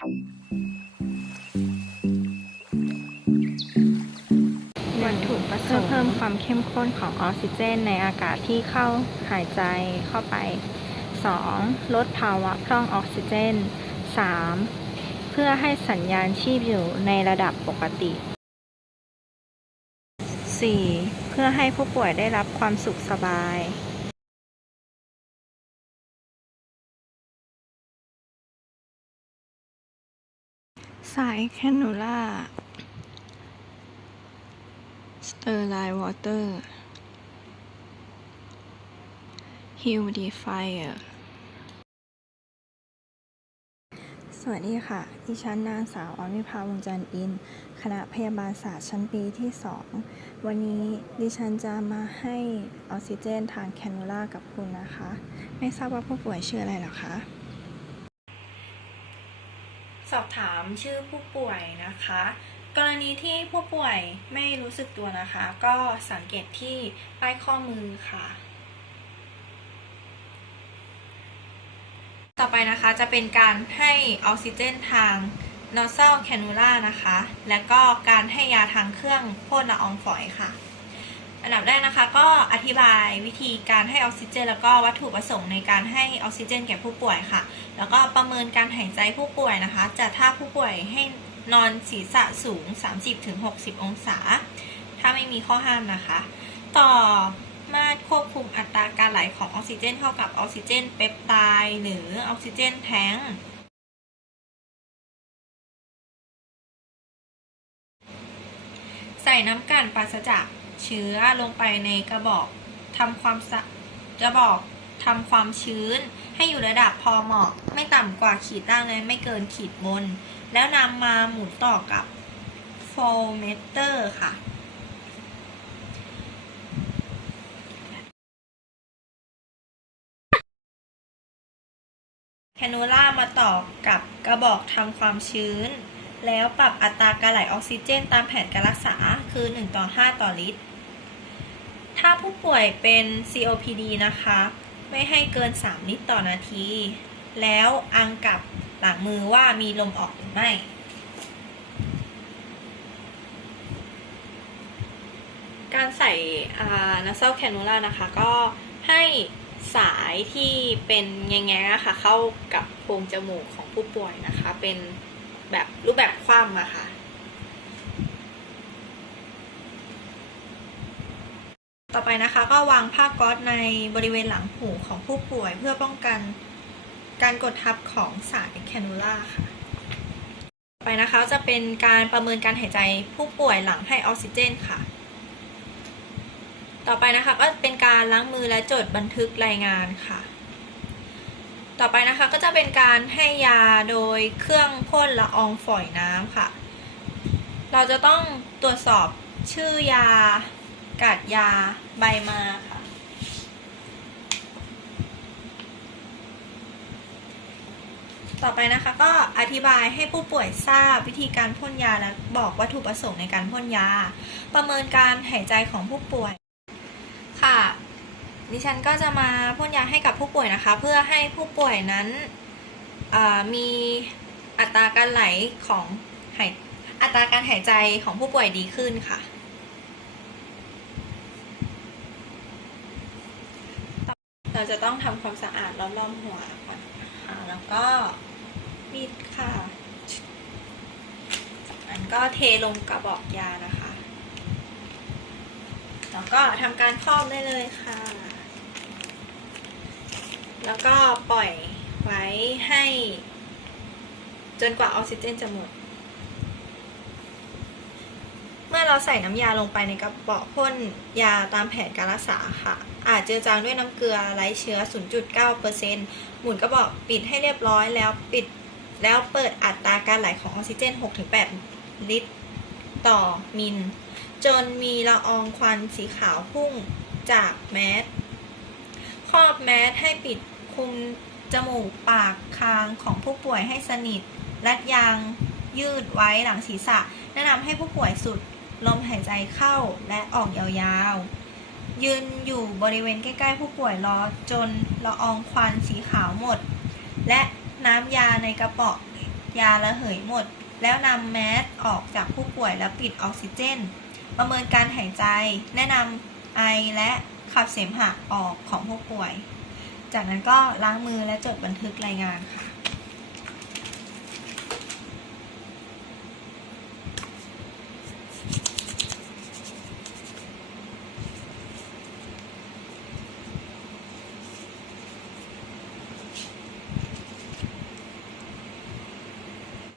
วัตถุประสงค์เพื่อเพิ่มความเข้มข้นของออกซิเจนในอากาศที่เข้าหายใจเข้าไป 2. ลดภาวะพร่องออกซิเจน 3. เพื่อให้สัญญาณชีพอยู่ในระดับปกติ 4. เพื่อให้ผู้ป่วยได้รับความสุขสบาย สายแคนูล่า สเตอร์ไลน์วอเตอร์ ฮิวดีไฟเออร์สวัสดีค่ะ ดิฉันนางสาวอนวิภาวงจันทร์อิน คณะพยาบาลศาสตร์ชั้นปีที่ 2 วันนี้ดิฉันจะมาให้ออกซิเจนทางแคนูล่ากับคุณนะคะ ไม่ทราบว่าผู้ป่วยชื่ออะไรหรอคะ สอบถามชื่อผู้ป่วยนะคะ กรณีที่ผู้ป่วยไม่รู้สึกตัวนะคะ ก็สังเกตที่ป้ายข้อมือค่ะ ต่อไปนะคะจะเป็นการให้ออกซิเจนทาง nasal cannula นะคะ และก็การให้ยาทางเครื่องพ่นละอองฝอยค่ะ อันดับแรกนะคะก็อธิบายวิธีการให้ออกซิเจน แล้วก็วัตถุประสงค์ในการให้ออกซิเจน แก่ผู้ป่วยค่ะ แล้วก็ประเมินการหายใจผู้ป่วยนะคะจัดท่าผู้ป่วยให้นอนศีรษะสูง 30-60 องศา ถ้าไม่มีข้อห้ามนะคะ ต่อมาควบคุมอัตราการไหลของออกซิเจน เข้ากับออกซิเจนเปปไทด์หรือออกซิเจนแท้งใส่น้ำกันปราศจาก เชื้อลงไปในกระบอกทำความสะกระบอกทำความชื้น ให้อยู่ระดับพอเหมาะ ไม่ต่ำกว่าขีดล่างและไม่เกินขีดบน แล้วนำมาหมุนต่อกับโฟเมเตอร์ค่ะแคนูล่ามาต่อกับกระบอกทำความชื้น แล้วปรับอัตราการไหลออกซิเจนตามแผนการรักษาคือ 1 ต่อ 5 ต่อลิตร ถ้าผู้ป่วยเป็น COPD นะคะ ไม่ให้เกิน 3 ลิตรต่อนาที แล้วอังกับหลังมือว่ามีลมออกหรือไม่การใส่อ่า nasal cannula นะคะ ก็ให้สายที่เป็นแง่ๆค่ะ เข้ากับโพรงจมูกของผู้ป่วยนะคะ เป็นแบบรูปแบบคว่ำอะค่ะ ต่อไปนะคะก็วางผ้าก๊อซในบริเวณหลังหูของผู้ป่วยเพื่อป้องกันการกดทับของสายแคนูล่าค่ะ ไปนะคะจะเป็นการประเมินการหายใจผู้ป่วยหลังให้ออกซิเจนค่ะ ต่อไปนะคะก็เป็นการล้างมือและจดบันทึกรายงานค่ะ ต่อไปนะคะก็จะเป็นการให้ยาโดยเครื่องพ่นละอองฝอยน้ำค่ะ เราจะต้องตรวจสอบชื่อยา กาดยาใบมาค่ะ ต่อไปนะคะก็อธิบายให้ผู้ป่วยทราบวิธีการพ่นยาและบอกวัตถุประสงค์ในการพ่นยา ประเมินการหายใจของผู้ป่วยค่ะดิฉันก็จะมาพ่นยาให้กับผู้ป่วยนะคะ เพื่อให้ผู้ป่วยนั้นมีอัตราการไหลของหายอัตราการหายใจของผู้ป่วยดีขึ้นค่ะ เราจะต้องทำความสะอาดรอบๆหัวก่อนนะคะแล้วก็มีดค่ะจากนั้นก็เทลงกระบอกยานะคะ แล้วก็ทำการครอบได้เลยค่ะ แล้วก็ปล่อยไว้ให้ จนกว่าออกซิเจนจะหมด เราใส่น้ำยาลงไปในกระป๋าพ่นยาตามแผนการรักษาค่ะ อาจเจือจางด้วยน้ำเกลือไร้เชื้อ 0.9%หมุนกระบอกปิดให้เรียบร้อยแล้วปิดแล้วเปิดอัตราการไหลของออกซิเจน 6-8 ลิตร ต่อมิล จนมีละอองควันสีขาวพุ่งจากแมสครอบแมสให้ปิดคุมจมูกปากคางของผู้ป่วยให้สนิท รัดยางยืดไว้หลังศีรษะ แนะนำให้ผู้ป่วยสุด ลมหายใจเข้าและออกยาวๆ ยืนอยู่บริเวณใกล้ๆผู้ป่วยรอจนละอองควันสีขาวหมด และน้ำยาในกระป๋องยาระเหยหมด แล้วนำแมสออกจากผู้ป่วยแล้วปิดออกซิเจน ประเมินการหายใจ แนะนำไอและขับเสมหะออกของผู้ป่วย จากนั้นก็ล้างมือและจดบันทึกรายงานค่ะ